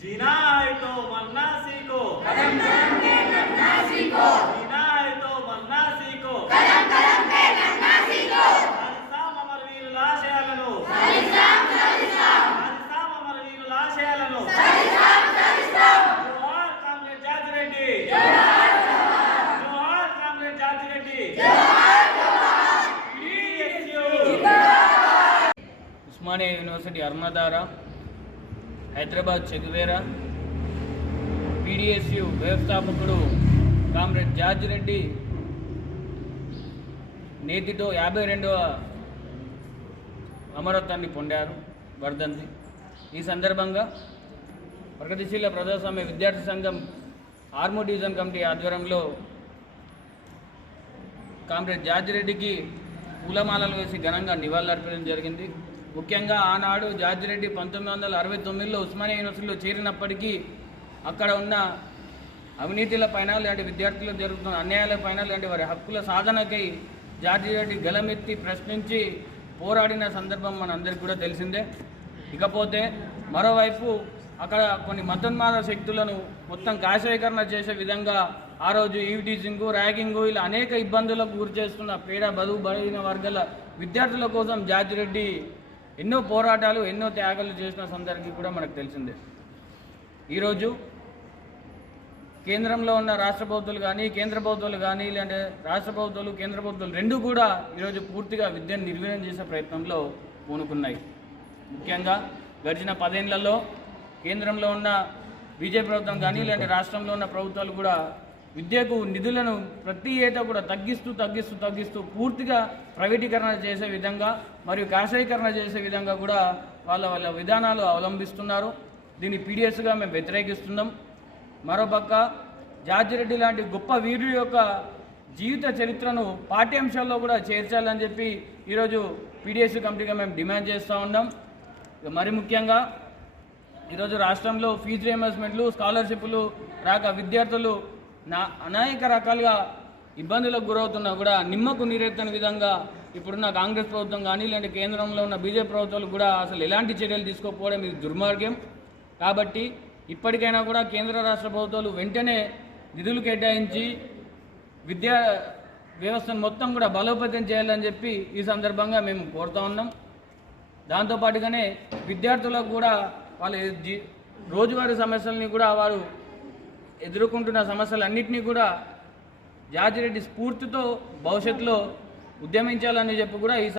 जीना है तो मरना सीखो कदम कदम पे लड़ना सीखो जीना है तो मरना सीखो कदम कदम पे लड़ना सीखो హరిసాం అమరవీరుల ఆశయాలను హరిసాం హరిసాం అమరవీరుల ఆశయాలను జోహార్ కామ్రేడ్ జాతిరెడ్డి జోహార్ comrade Jathireddy PSU. Osmania university అర్మదారా Hyderabad Che Guevara. PDSU వ్యవస్థాపకుడు కామ్రేడ్ జార్జ్ రెడ్డి నేతితో యాభై రెండవ అమరత్వాన్ని పొందారు వర్ధంతి. ఈ సందర్భంగా ప్రగతిశీల ప్రజాస్వామ్య విద్యార్థి సంఘం ఆర్మో డివిజన్ కమిటీ ఆధ్వర్యంలో కామ్రేడ్ జార్జ్ రెడ్డికి పూలమాలలు వేసి ఘనంగా నివాళులర్పించడం జరిగింది. ముఖ్యంగా ఆనాడు జార్జిరెడ్డి పంతొమ్మిది వందల అరవై తొమ్మిదిలో ఉస్మానియా యూనివర్సిటీలో చేరినప్పటికీ అక్కడ ఉన్న అవినీతిల పైన లాంటి విద్యార్థులు జరుగుతున్న అన్యాయాల పైన లాంటి వారి హక్కుల సాధనకై జార్జిరెడ్డి గలమెత్తి ప్రశ్నించి పోరాడిన సందర్భం మనందరికీ కూడా తెలిసిందే. ఇకపోతే మరోవైపు అక్కడ కొన్ని మతోన్మాద శక్తులను మొత్తం కాశీకరణ చేసే విధంగా ఆ రోజు ఈవిటీజింగు ర్యాగింగు ఇలా అనేక ఇబ్బందులకు గురి చేస్తున్న పేద బదువు బలహీన వర్గాల విద్యార్థుల కోసం జార్జిరెడ్డి ఎన్నో పోరాటాలు ఎన్నో త్యాగాలు చేసిన సందర్భం కూడా మనకు తెలిసిందే. ఈరోజు కేంద్రంలో ఉన్న రాష్ట్ర ప్రభుత్వాలు కానీ కేంద్ర ప్రభుత్వాలు కానీ లేదంటే రాష్ట్ర ప్రభుత్వాలు కేంద్ర ప్రభుత్వాలు రెండు కూడా ఈరోజు పూర్తిగా విద్యను నిర్వీర్యం చేసే ప్రయత్నంలో పూనుకున్నాయి. ముఖ్యంగా గడిచిన పదేళ్ళలో కేంద్రంలో ఉన్న బీజేపీ ప్రభుత్వం కానీ లేదంటే రాష్ట్రంలో ఉన్న ప్రభుత్వాలు కూడా విద్యకు నిధులను ప్రతి ఏటా కూడా తగ్గిస్తూ తగ్గిస్తూ తగ్గిస్తూ పూర్తిగా ప్రైవేటీకరణ చేసే విధంగా మరియు కాషాయీకరణ చేసే విధంగా కూడా వాళ్ళ వాళ్ళ విధానాలు అవలంబిస్తున్నారు. దీన్ని పీడిఎస్గా మేము వ్యతిరేకిస్తున్నాం. మరోపక్క జార్జిరెడ్డి లాంటి గొప్ప వీరుడు యొక్క జీవిత చరిత్రను పాఠ్యాంశాల్లో కూడా చేర్చాలని చెప్పి ఈరోజు పీడిఎస్ కమిటీగా మేము డిమాండ్ చేస్తూ ఉన్నాం. మరి ముఖ్యంగా ఈరోజు రాష్ట్రంలో ఫీజు రియంబర్స్మెంట్లు స్కాలర్షిప్లు రాక విద్యార్థులు నా అనేక రకాలుగా ఇబ్బందులకు గురవుతున్నా కూడా నిమ్మకు నీరెత్తని విధంగా ఇప్పుడున్న కాంగ్రెస్ ప్రభుత్వం కానీ లేదంటే కేంద్రంలో ఉన్న బీజేపీ ప్రభుత్వాలు కూడా అసలు ఎలాంటి చర్యలు తీసుకోకపోవడం ఇది దుర్మార్గం. కాబట్టి ఇప్పటికైనా కూడా కేంద్ర రాష్ట్ర ప్రభుత్వాలు వెంటనే నిధులు కేటాయించి విద్యా వ్యవస్థను మొత్తం కూడా బలోపేతం చేయాలని చెప్పి ఈ సందర్భంగా మేము కోరుతా ఉన్నాం. దాంతోపాటుగానే విద్యార్థులకు కూడా వాళ్ళ జీ రోజువారీ సమస్యల్ని కూడా వారు ఎదుర్కొంటున్న సమస్యలన్నింటినీ కూడా జార్జిరెడ్డి స్ఫూర్తితో భవిష్యత్తులో ఉద్యమించాలని చెప్పి కూడా ఈ